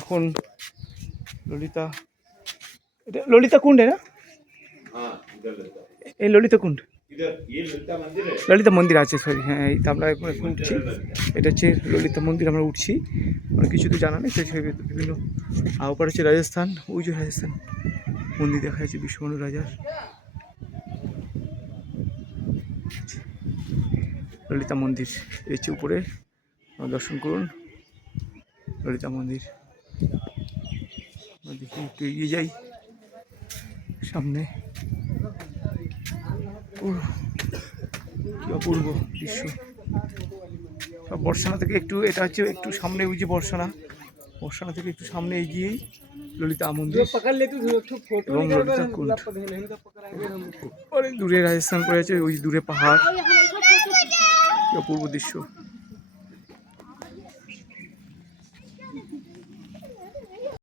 এখন ললিতা, এটা ললিতা কুণ্ড है ना? এই ললিতা কুণ্ড, ললিতা মন্দির আছে, সরি হ্যাঁ। এই তো আমরা এখন উঠছি, এটা হচ্ছে ললিতা মন্দির, আমরা উঠছি। অনেক কিছু তো জানা নেই, সেই বিভিন্ন আওপার হচ্ছে রাজস্থান, ওই যে রাজস্থান মন্দির দেখা যাচ্ছে বিশ্বমনু রাজার। ললিতা মন্দির এই হচ্ছে উপরে, দর্শন করুন ললিতা মন্দির। দেখি একটু এগিয়ে যাই সামনে। কি অপূর্ব দৃশ্য। সব বর্ষানা থেকে একটু, এটা হচ্ছে একটু সামনে, ওই যে বর্ষানা, বর্ষানা থেকে একটু সামনে এগিয়েই ললিতা মন্দির এবং ললিতা কুণ্ড। অনেক দূরে রাজস্থান পড়ে আছে, ওই দূরে পাহাড়, কি অপূর্ব দৃশ্য।